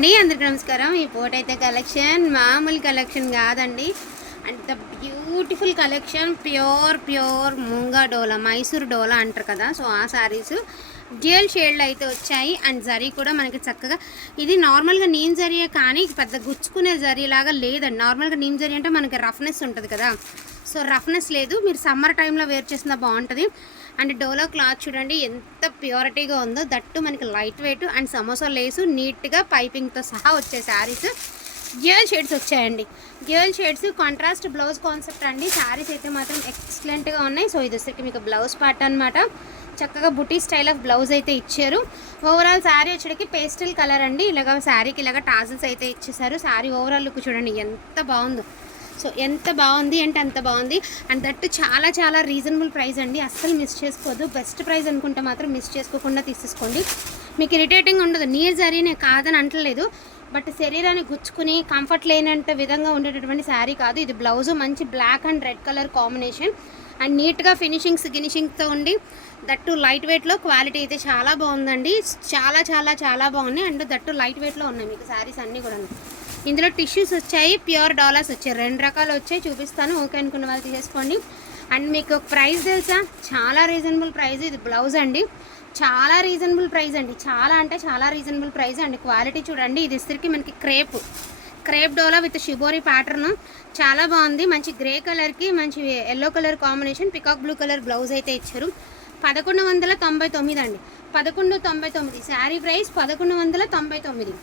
అండి అందరికి నమస్కారం. ఈ పూట అయితే కలెక్షన్ మామూలు కలెక్షన్ కాదండి. అంత beautiful collection pure pure Munga Dola Mysore Dola అంటారు కదా. సో ఆ శారీస్ డ్యూయల్ షేడ్లు అయితే వచ్చాయి. అండ్ జరీ కూడా మనకి చక్కగా ఇది నార్మల్గా నీమ్ జరీయే కానీ పెద్ద గుచ్చుకునే జరీ లాగా లేదండి. నార్మల్గా నీమ్ జరీ అంటే మనకి రఫ్నెస్ ఉంటుంది కదా. సో రఫ్నెస్ లేదు. మీరు సమ్మర్ టైంలో వేర్ చేసిన బాగుంటుంది. అండ్ డోలో క్లాత్ చూడండి ఎంత ప్యూరిటీగా ఉందో. దట్టు మనకి light weight and samosa lace. నీట్గా పైపింగ్తో సహా వచ్చే శారీస్. డ్యూయల్ షేడ్స్ వచ్చాయండి. Dual shades contrast blouse concept అండి. శారీస్ అయితే మాత్రం ఎక్సలెంట్గా ఉన్నాయి. సో ఇది వచ్చేసరికి మీకు బ్లౌజ్ పార్ట్ అనమాట చక్కగా బుటీ స్టైల్ ఆఫ్ బ్లౌజ్ అయితే ఇచ్చారు. ఓవరాల్ శారీ వచ్చేటికి పేస్టల్ కలర్ అండి. ఇలాగ శారీకి ఇలాగ టాజల్స్ అయితే ఇచ్చేసారు. శారీ ఓవరాల్ లుక్ చూడండి ఎంత బాగుందో. సో ఎంత బాగుంది అంటే అంత బాగుంది. అండ్ దట్ చాలా చాలా రీజనబుల్ ప్రైస్ అండి. అస్సలు మిస్ చేసుకోవద్దు. బెస్ట్ ప్రైస్ అనుకుంటే మాత్రం మిస్ చేసుకోకుండా తీసేసుకోండి. మీకు ఇరిటేటింగ్ ఉండదు. నియర్ జరీనే కాదని అంటలేదు. బట్ శరీరాన్ని గుచ్చుకుని కంఫర్ట్ లేనంత విధంగా ఉండేటటువంటి శారీ కాదు. ఇది బ్లౌజ్ మంచి black and red colour combination and నీట్గా ఫినిషింగ్స్ గినిషింగ్తో ఉండి దట్టు లైట్ వెయిట్లో క్వాలిటీ అయితే చాలా బాగుందండి. చాలా చాలా చాలా బాగున్నాయి. అండ్ దట్టు లైట్ వెయిట్లో ఉన్నాయి మీకు శారీస్ అన్నీ కూడా ఇందులో టిష్యూస్ వచ్చాయి ప్యూర్ డాలర్స్ వచ్చాయి. రెండు రకాలు వచ్చాయి చూపిస్తాను. ఓకే అనుకున్న వాళ్ళు తీసేసుకోండి. అండ్ మీకు ప్రైస్ తెలుసా? చాలా రీజనబుల్ ప్రైస్ ఇది బ్లౌజ్ అండి. చాలా రీజనబుల్ ప్రైస్ అండి. చాలా అంటే చాలా రీజనబుల్ ప్రైస్ అండి. క్వాలిటీ చూడండి. ఇది ఇస్త్రికి మనకి crepe. Crepe dola with shibori pattern. చాలా బాగుంది. మంచి గ్రే కలర్కి మంచి yellow colour combination. Peacock blue colour blouse అయితే ఇచ్చారు. పదకొండు వందల తొంభై తొమ్మిది అండి. పదకొండు తొంభై తొమ్మిది. శారీ ప్రైస్ పదకొండు వందల తొంభై తొమ్మిది.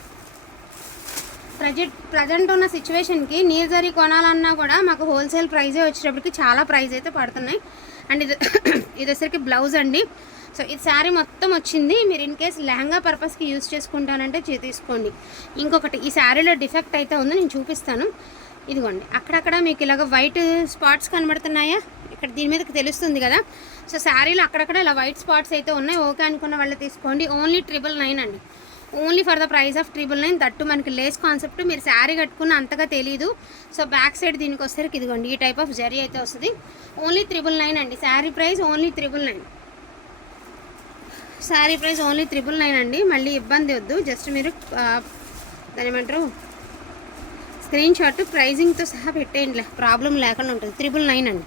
ప్రజెంట్ ప్రజెంట్ ఉన్న సిచ్యువేషన్కి నీరు జరిగి కొనాలన్నా కూడా మాకు హోల్సేల్ ప్రైజే వచ్చేటప్పటికి చాలా ప్రైస్ అయితే పడుతున్నాయి. అండ్ ఇది ఇది వచ్చరికి బ్లౌజ్ అండి. సో ఇది శారీ మొత్తం వచ్చింది. మీరు ఇన్ కేస్ లెహంగా పర్పస్కి యూజ్ చేసుకుంటానంటే చే- తీసుకోండి. ఇంకొకటి ఈ శారీలో డిఫెక్ట్ అయితే ఉంది నేను చూపిస్తాను. ఇదిగోండి అక్కడక్కడ మీకు ఇలాగ వైట్ స్పాట్స్ కనబడుతున్నాయా? ఇక్కడ దీని మీదకి తెలుస్తుంది కదా. సో శారీలో అక్కడక్కడ ఇలా వైట్ స్పాట్స్ అయితే ఉన్నాయి. ఓకే అనుకున్న వాళ్ళు తీసుకోండి. ఓన్లీ ట్రిపుల్ నైన్ అండి. Only for the price of triple nine. That మనకి లేస్ కాన్సెప్ట్. మీరు శారీ కట్టుకున్న అంతగా తెలియదు సో బ్యాక్ సైడ్ దీనికి వచ్చేసరికి ఇదిగోండి ఈ టైప్ ఆఫ్ జరీ అయితే వస్తుంది. ఓన్లీ త్రిబుల్ నైన్ అండి. Sari price only triple nine. Sari price only triple nine అండి. మళ్ళీ ఇబ్బంది వద్దు. జస్ట్ మీరు దాని ఏమంటారు? స్క్రీన్ షాట్ ప్రైజింగ్తో సహా పెట్టేయండి ప్రాబ్లం లేకుండా ఉంటుంది. త్రిబుల్ నైన్ అండి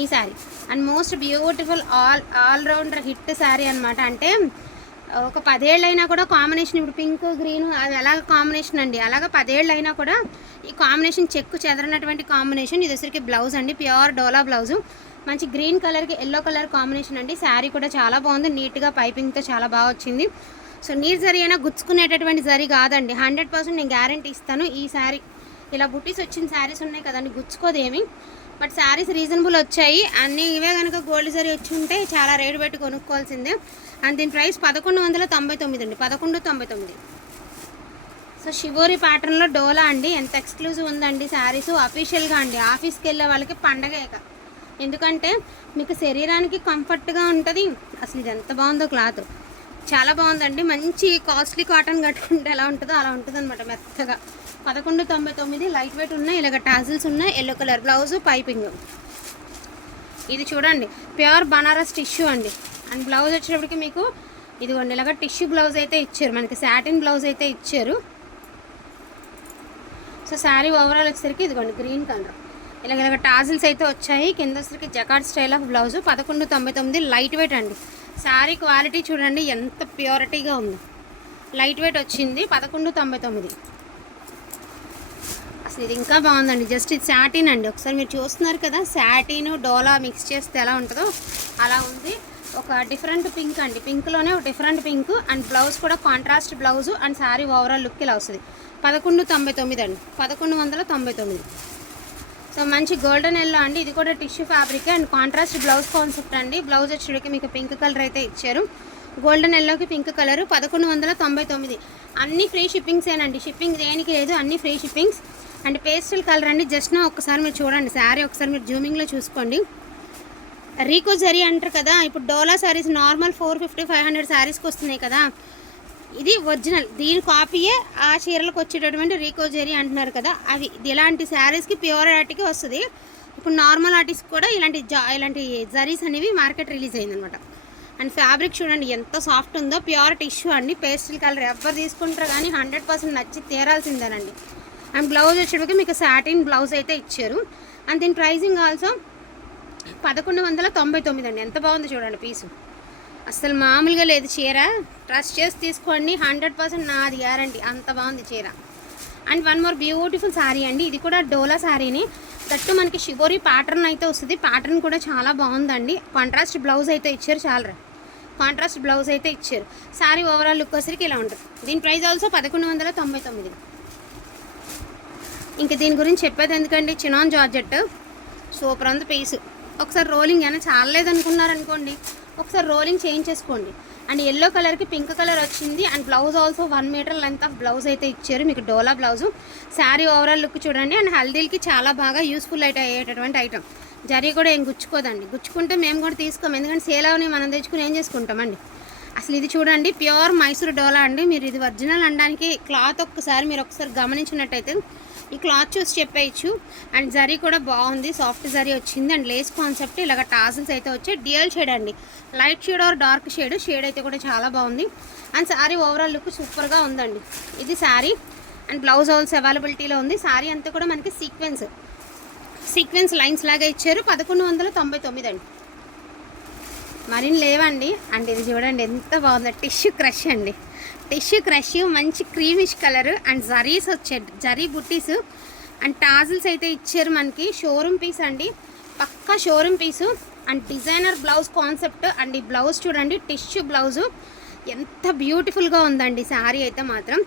ఈ sari. And most beautiful all allrounder hit sari అనమాట అంటే ఒక పదేళ్ళు అయినా కూడా కాంబినేషన్ ఇప్పుడు పింక్ గ్రీన్ అది ఎలాగ కాంబినేషన్ అండి? అలాగ పదేళ్ళు అయినా కూడా ఈ కాంబినేషన్ చెక్కు చెదరనటువంటి కాంబినేషన్. ఇది వచ్చరికి బ్లౌజ్ అండి ప్యూర్ డోలా బ్లౌజు. మంచి గ్రీన్ కలర్కి ఎల్లో కలర్ కాంబినేషన్ అండి. శారీ కూడా చాలా బాగుంది నీట్గా పైపింగ్తో చాలా బాగా వచ్చింది. సో నీర్ జరీ అయినా గుచ్చుకునేటటువంటి జరీ కాదండి. హండ్రెడ్ పర్సెంట్ నేను గ్యారంటీ ఇస్తాను. ఈ శారీ ఇలా బుట్టీస్ వచ్చిన శారీస్ ఉన్నాయి కదండి గుచ్చుకోదేమి? బట్ శారీస్ రీజనబుల్ వచ్చాయి. అన్నీ ఇవే కనుక గోల్డ్ జరీ వచ్చి ఉంటే చాలా రేటు పెట్టి కొనుక్కోవాల్సిందే. అండ్ దీని ప్రైస్ పదకొండు వందల తొంభై తొమ్మిది అండి. పదకొండు తొంభై తొమ్మిది. సో షివోరి ప్యాటర్న్లో డోలా అండి. ఎంత ఎక్స్క్లూజివ్ ఉందండి శారీస్ అఫీషియల్గా అండి. ఆఫీస్కి వెళ్ళే వాళ్ళకి పండగే ఎందుకంటే మీకు శరీరానికి కంఫర్ట్గా ఉంటుంది. అసలు ఇది ఎంత బాగుందో క్లాత్ చాలా బాగుందండి. మంచి కాస్ట్లీ కాటన్ కట్టుకుంటే ఎలా ఉంటుందో అలా ఉంటుంది అనమాట మెత్తగా. పదకొండు తొంభై తొమ్మిది లైట్ వెయిట్ ఉన్నాయి ఇలాగ టాజిల్స్ ఉన్నాయి ఎల్లో కలర్ బ్లౌజ్ పైపింగ్. ఇది చూడండి ప్యూర్ బనారస్ టిష్యూ అండి. అండ్ బ్లౌజ్ వచ్చేటప్పటికి మీకు ఇదిగోండి ఇలాగ టిష్యూ బ్లౌజ్ అయితే ఇచ్చారు. మనకి సాటిన్ బ్లౌజ్ అయితే ఇచ్చారు. సో శారీ ఓవరాల్ వచ్చేసరికి ఇదిగోండి గ్రీన్ కలర్. ఇలాగ ఇలాగ టాజిల్స్ అయితే వచ్చాయి. కింద వచ్చేసరికి జకాడ్ స్టైల్ ఆఫ్ బ్లౌజ్ పదకొండు తొంభై తొమ్మిది లైట్ వెయిట్ అండి. శారీ క్వాలిటీ చూడండి ఎంత ప్యూరిటీగా ఉంది. లైట్ వెయిట్ వచ్చింది పదకొండు తొంభై తొమ్మిది. ఇది ఇంకా బాగుందండి. జస్ట్ ఇది శాటిన్ అండి. ఒకసారి మీరు చూస్తున్నారు కదా శాటిన్ డోలా మిక్స్ చేస్తే ఎలా ఉంటుందో అలా ఉంది. ఒక డిఫరెంట్ పింక్ అండి. పింక్లోనే ఒక డిఫరెంట్ పింక్ అండ్ బ్లౌజ్ కూడా contrast blouse and sari overall look ఇలా వస్తుంది. పదకొండు తొంభై తొమ్మిది అండి. పదకొండు వందల తొంభై తొమ్మిది. సో మంచి గోల్డెన్ ఎల్లో అండి. ఇది కూడా tissue fabric and contrast blouse concept అండి. బ్లౌజ్ వచ్చేటికి మీకు పింక్ కలర్ అయితే ఇచ్చారు. గోల్డెన్ ఎల్లోకి పింక్ కలర్ పదకొండు వందల తొంభై తొమ్మిది. అన్ని ఫ్రీ షిప్పింగ్సేనండి షిప్పింగ్ దేనికి లేదు అన్ని free shippings and pastel colour అండి. జస్ట్ నా ఒకసారి మీరు చూడండి. శారీ ఒకసారి మీరు జూమింగ్లో చూసుకోండి. రీకో జరీ అంటారు కదా. ఇప్పుడు dola saris normal four fifty five hundred శారీస్కి వస్తున్నాయి కదా. ఇది ఒరిజినల్ దీని కాపీయే ఆ చీరలకు వచ్చేటటువంటి రీకో జరీ అంటున్నారు కదా. అవి ఇది ఇలాంటి శారీస్కి ప్యూర్ ఆటికి వస్తుంది. ఇప్పుడు నార్మల్ ఆర్టిస్ట్ కూడా ఇలాంటి జా ఇలాంటి జరీస్ అనేవి మార్కెట్ రిలీజ్ అయిందనమాట. అండ్ ఫ్యాబ్రిక్ చూడండి ఎంత సాఫ్ట్ ఉందో. ప్యూర్ టిష్యూ అండి. పేస్టల్ కలర్ ఎవరు తీసుకుంటారు కానీ హండ్రెడ్ పర్సెంట్ నచ్చి తీరాల్సిందేనండి. అండ్ బ్లౌజ్ వచ్చేటప్పటికి మీకు సాటిన్ బ్లౌజ్ అయితే ఇచ్చారు. అండ్ దీని ప్రైజింగ్ ఆల్సో పదకొండు వందల తొంభై తొమ్మిది అండి. ఎంత బాగుంది చూడండి పీసు. అసలు మామూలుగా లేదు చీర. ట్రస్ట్ చేసి తీసుకోండి. హండ్రెడ్ పర్సెంట్ నాది గ్యారంటీ. అంత బాగుంది చీర. And one more beautiful sari అండి. ఇది కూడా డోలా శారీని దట్టు మనకి షివోరి ప్యాటర్న్ అయితే వస్తుంది. ప్యాటర్న్ కూడా చాలా బాగుందండి. కాంట్రాస్ట్ బ్లౌజ్ అయితే ఇచ్చారు చాలా కాంట్రాస్ట్ బ్లౌజ్ అయితే ఇచ్చారు. శారీ ఓవరాల్ లుక్ వచ్చరికి ఇలా ఉంటుంది. దీని ప్రైస్ ఆల్సో పదకొండు వందల తొంభై తొమ్మిది. ఇంక దీని గురించి చెప్పేది ఎందుకండి? చినాన్ జార్జెట్ సూపర్ అంత పీసు. ఒకసారి రోలింగ్ ఏమైనా చాలలేదు అనుకున్నారనుకోండి ఒకసారి రోలింగ్ చేంజ్ చేసుకోండి అండ్ ఎల్లో కలర్కి పింక్ కలర్ వచ్చింది and blouse also one metre length of blouse అయితే ఇచ్చారు మీకు dola blouse. Sari overall look చూడండి అండ్ హల్దీలకి చాలా బాగా యూస్ఫుల్ అయితే అయ్యేటటువంటి ఐటమ్. జరీ కూడా ఏం గుచ్చుకోదండి. గుచ్చుకుంటే మేము కూడా తీసుకోము ఎందుకంటే సేల్ అవని మనం తెచ్చుకుని ఏం చేసుకుంటామండి? అసలు ఇది చూడండి ప్యూర్ మైసూర్ డోలా అండి. మీరు ఇది ఒరిజినల్ అనడానికి క్లాత్ ఒక్కసారి మీరు ఒకసారి గమనించినట్టయితే ఈ క్లాత్ చూసి చెప్పేయచ్చు. అండ్ జరీ కూడా బాగుంది. సాఫ్ట్ జరీ వచ్చింది. అండ్ లేస్ కాన్సెప్ట్ ఇలాగ టాజిల్స్ అయితే వచ్చాయి డియల్ షేడ్ అండి. Light shade or dark shade. Shade అయితే కూడా చాలా బాగుంది. అండ్ శారీ ఓవరాల్ లుక్ సూపర్గా ఉందండి. ఇది శారీ అండ్ బ్లౌజ్ ఆల్స్ అవైలబిలిటీలో ఉంది. శారీ అంతా కూడా మనకి సీక్వెన్స్. సీక్వెన్స్ లైన్స్ లాగా ఇచ్చారు. పదకొండు వందల తొంభై తొమ్మిది అండి. మరిన్ని లేవండి. అండ్ ఇది చూడండి ఎంత బాగుందో. టిష్యూ క్రష్ అండి. టిష్యూ క్రష్ మంచి క్రీమిష్ కలర్ అండ్ జరీస్ వచ్చే జరీ బుట్టీస్. అండ్ టాజిల్స్ అయితే ఇచ్చారు మనకి షోరూమ్ పీస్ అండి. పక్కా showroom piece. And designer blouse concept and ఈ బ్లౌజ్ చూడండి టిష్యూ బ్లౌజు. ఎంత బ్యూటిఫుల్గా ఉందండి శారీ అయితే మాత్రం.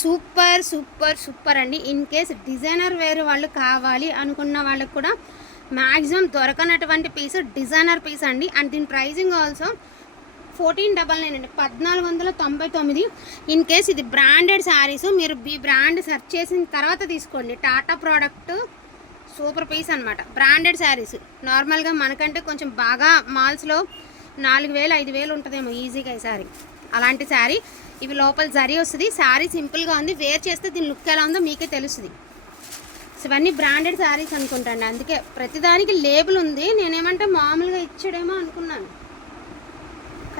సూపర్ సూపర్ సూపర్ అండి. ఇన్ కేస్ డిజైనర్ వేరు వాళ్ళు కావాలి అనుకున్న వాళ్ళకి కూడా మ్యాక్సిమం దొరకనటువంటి పీస్ డిజైనర్ పీస్ అండి. అండ్ దీని pricing also fourteen double nine అండి పద్నాలుగు వందల తొంభై తొమ్మిది. ఇన్ కేస్ ఇది బ్రాండెడ్ శారీస్ మీరు ఈ బ్రాండ్ సెర్చ్ చేసిన తర్వాత తీసుకోండి. టాటా ప్రోడక్ట్ సూపర్ పీస్ అనమాట బ్రాండెడ్ శారీస్ నార్మల్గా మనకంటే కొంచెం బాగా మాల్స్లో నాలుగు వేలు ఐదు వేలు ఉంటుందేమో ఈజీగా ఈ శారీ అలాంటి శారీ ఇవి లోపల జరీ వస్తుంది. శారీ సింపుల్గా ఉంది. వేర్ చేస్తే దీని లుక్ ఎలా ఉందో మీకే తెలుస్తుంది. ఇవన్నీ బ్రాండెడ్ శారీస్ అనుకుంటాను అందుకే ప్రతిదానికి లేబుల్ ఉంది. నేనేమంటే మామూలుగా ఇచ్చాడేమో అనుకున్నాను.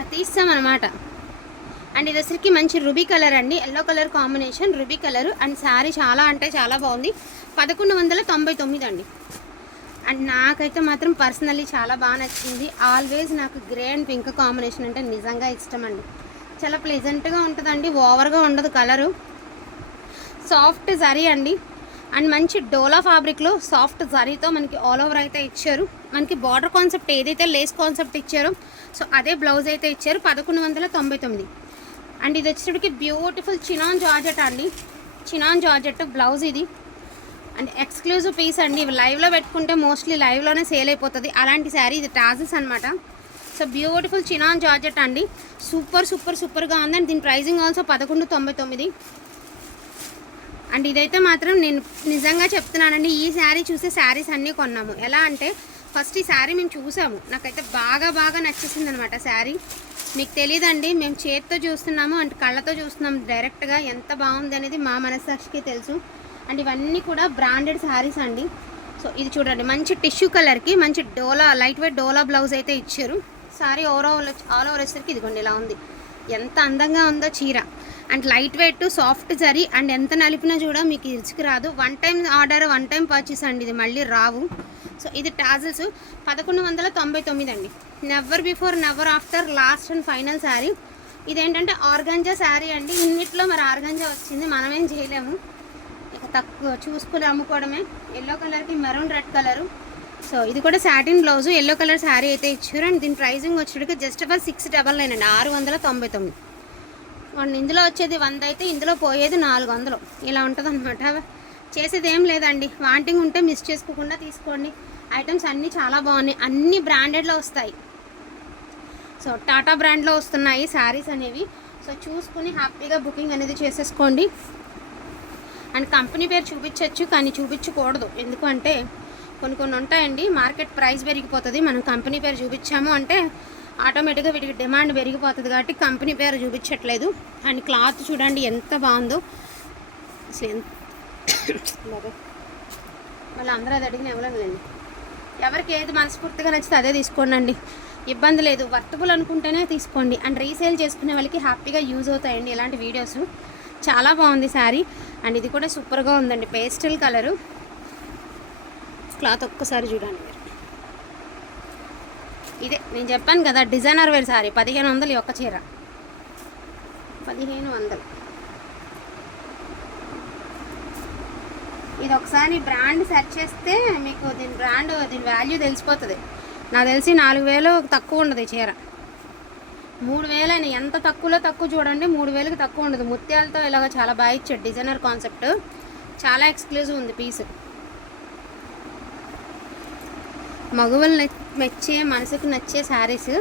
తీస్తామన్నమాట అండ్ ఇది వచ్చరికి మంచి రుబీ కలర్ అండి. Yellow colour combination ruby colour and sari చాలా అంటే చాలా బాగుంది. పదకొండు వందల తొంభై తొమ్మిది అండి. అండ్ నాకైతే మాత్రం పర్సనల్లీ చాలా బాగా నచ్చింది. ఆల్వేస్ నాకు గ్రే అండ్ పింక్ కాంబినేషన్ అంటే నిజంగా ఇష్టం అండి. చాలా ప్లెజెంట్గా ఉంటుందండి. ఓవర్గా ఉండదు కలరు సాఫ్ట్ జరీ అండి. అండ్ మంచి డోలా ఫ్యాబ్రిక్లో సాఫ్ట్ జరీతో మనకి ఆల్ ఓవర్ అయితే ఇచ్చారు. మనకి బార్డర్ కాన్సెప్ట్ ఏదైతే లేస్ కాన్సెప్ట్ ఇచ్చారో సో అదే బ్లౌజ్ అయితే ఇచ్చారు పదకొండు వందల తొంభై తొమ్మిది. అండ్ ఇది వచ్చేటికి బ్యూటిఫుల్ చినాన్ జార్జెట్ అండి. చినాన్ జార్జెట్ బ్లౌజ్ ఇది. అండ్ ఎక్స్క్లూజివ్ పీస్ అండి. ఇవి లైవ్లో పెట్టుకుంటే మోస్ట్లీ లైవ్లోనే సేల్ అయిపోతుంది. అలాంటి శారీ ఇది టాజెస్ అనమాట సో బ్యూటిఫుల్ చినాన్ జార్జెట్ అండి. సూపర్ సూపర్ సూపర్గా ఉంది. అండ్ దీని ప్రైజింగ్ ఆల్సో పదకొండు తొంభై తొమ్మిది. అండ్ ఇదైతే మాత్రం నేను నిజంగా చెప్తున్నానండి ఈ శారీ చూసే శారీస్ అన్నీ కొన్నాము. ఎలా అంటే ఫస్ట్ ఈ శారీ మేము చూసాము. నాకైతే బాగా బాగా నచ్చేసింది అనమాట శారీ. మీకు తెలియదండి మేము చేతితో చూస్తున్నాము అంటే కళ్ళతో చూస్తున్నాము డైరెక్ట్గా ఎంత బాగుంది అనేది మా మనస్సాక్షికి తెలుసు. అండ్ ఇవన్నీ కూడా బ్రాండెడ్ శారీస్ అండి. సో ఇది చూడండి మంచి టిష్యూ కలర్కి మంచి dola light weight dola blouse అయితే ఇచ్చారు. సారీ ఓవరాల్ ఆల్ ఓవర్ వచ్చేసరికి ఇదిగోండి ఇలా ఉంది. ఎంత అందంగా ఉందో చీర. And light weight soft zari and ఎంత నలిపినా కూడా మీకు ఇరుచుకు రాదు. One time order one time purchase అండి ఇది. మళ్ళీ రావు. సో ఇది టాజల్స్ పదకొండు వందల తొంభై తొమ్మిది అండి. Never before never after last and final sari ఇదేంటంటే ఆర్గంజా శారీ అండి. ఇన్నిట్లో మరి ఆర్గంజా వచ్చింది మనమేం చేయలేము. ఇక తక్కువ చూసుకుని అమ్ముకోవడమే. ఎల్లో కలర్కి మెరూన్ రెడ్ కలరు సో ఇది కూడా satin blouse yellow colour sari అయితే ఇచ్చారు. అండ్ దీని pricing వచ్చేటికి just for six double nine అండి ఆరు వందల తొంభై తొమ్మిది. అండ్ ఇందులో వచ్చేది వంద అయితే ఇందులో పోయేది నాలుగు వందలు. ఇలా ఉంటుంది అనమాట చేసేది ఏం లేదండి. వాంటింగ్ ఉంటే మిస్ చేసుకోకుండా తీసుకోండి. ఐటమ్స్ అన్నీ చాలా బాగున్నాయి. అన్ని బ్రాండెడ్లో వస్తాయి. సో టాటా బ్రాండ్లో వస్తున్నాయి శారీస్ అనేవి. సో చూసుకుని హ్యాపీగా బుకింగ్ అనేది చేసేసుకోండి. అండ్ కంపెనీ పేరు చూపించవచ్చు కానీ చూపించకూడదు. ఎందుకంటే కొన్ని కొన్ని ఉంటాయండి మార్కెట్ ప్రైస్ పెరిగిపోతుంది. మనం కంపెనీ పేరు చూపించాము అంటే ఆటోమేటిక్గా వీటికి డిమాండ్ పెరిగిపోతుంది కాబట్టి కంపెనీ పేరు చూపించట్లేదు. అండ్ క్లాత్ చూడండి ఎంత బాగుందో. అసలు ఎంత మళ్ళీ అందరూ అది అడిగిన ఇవ్వలేదండి ఎవరికి ఏది మనస్ఫూర్తిగా నచ్చితే అదే తీసుకోండి అండి ఇబ్బంది లేదు. వర్తబుల్ అనుకుంటేనే తీసుకోండి. అండ్ రీసేల్ చేసుకునే వాళ్ళకి హ్యాపీగా యూజ్ అవుతాయండి ఇలాంటి వీడియోస్. చాలా బాగుంది శారీ. అండ్ ఇది కూడా సూపర్గా ఉందండి. Pastel colour. క్లాత్ ఒక్కసారి చూడండి మీరు. ఇదే నేను చెప్పాను కదా డిజైనర్ వేర్ శారీ. పదిహేను వందలు ఈ ఒక్క చీర. పదిహేను వందలు. ఇది ఒకసారి బ్రాండ్ సెర్చ్ చేస్తే మీకు దీని బ్రాండ్ దీని వాల్యూ తెలిసిపోతుంది. నాకు తెలిసి నాలుగు వేలు తక్కువ ఉండదు ఈ చీర. మూడు వేలని ఎంత తక్కువలో తక్కువ చూడండి మూడు వేలకు తక్కువ ఉండదు. ముత్యాలతో ఇలాగ చాలా బాగా ఇచ్చాడు డిజైనర్ కాన్సెప్ట్ చాలా ఎక్స్క్లూజివ్ ఉంది పీస్ మగవాళ్ళు మెచ్చే మనసుకు నచ్చే శారీస్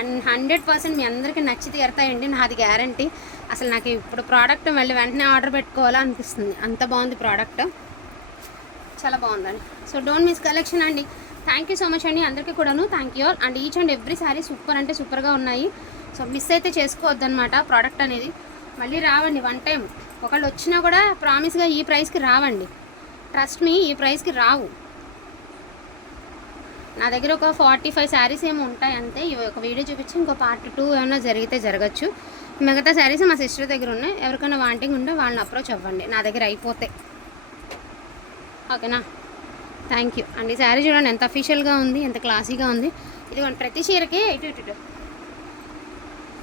అండ్ హండ్రెడ్ పర్సెంట్ మీ అందరికీ నచ్చి తీరుతాయండి నాది గ్యారంటీ అసలు నాకు ఇప్పుడు ప్రోడక్ట్ మళ్ళీ వెంటనే ఆర్డర్ పెట్టుకోవాలా అనిపిస్తుంది అంత బాగుంది ప్రోడక్ట్ చాలా బాగుందండి. సో డోంట్ మిస్ కలెక్షన్ అండి. థ్యాంక్ యూ సో మచ్ అండి అందరికీ కూడాను. Thank you all and each and every sari super అంటే సూపర్గా ఉన్నాయి. సో మిస్ అయితే చేసుకోవద్దు అనమాట ప్రోడక్ట్ అనేది. మళ్ళీ రావండి వన్ టైం ఒకళ్ళు వచ్చినా కూడా ప్రామిస్గా ఈ ప్రైస్కి రావండి. ట్రస్ట్ మీ ఈ ప్రైస్కి రావు. నా దగ్గర ఒక ఫార్టీ ఫైవ్ శారీస్ ఏమో ఉంటాయి అంతే. ఇవి ఒక వీడియో చూపించి ఇంకో పార్ట్ టూ ఏమైనా జరిగితే జరగచ్చు. మిగతా శారీస్ మా సిస్టర్ దగ్గర ఉన్నాయి. ఎవరికైనా వాంటింగ్ ఉంటే వాళ్ళని అప్రోచ్ అవ్వండి. నా దగ్గర అయిపోతాయి ఓకేనా? థ్యాంక్ యూ అండి శారీ చూడండి ఎంత అఫీషియల్గా ఉంది ఎంత క్లాసీగా ఉంది. ఇదిగోండి ప్రతి చీరకి ఇటు ఇటు ఇటు.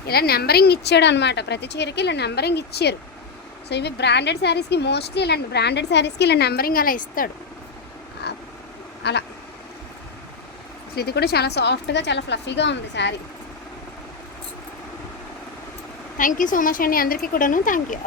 ఇలా నెంబరింగ్ ఇచ్చాడు అనమాట ప్రతి చీరకి ఇలా నెంబరింగ్ ఇచ్చారు. సో ఇవి బ్రాండెడ్ శారీస్కి మోస్ట్లీ ఇలాంటి బ్రాండెడ్ శారీస్కి ఇలా నెంబరింగ్ అలా ఇస్తాడు. అలా. అసలు ఇది కూడా చాలా సాఫ్ట్గా చాలా ఫ్లఫీగా ఉంది sari. Thank you so much అండి అందరికీ కూడాను. Thank you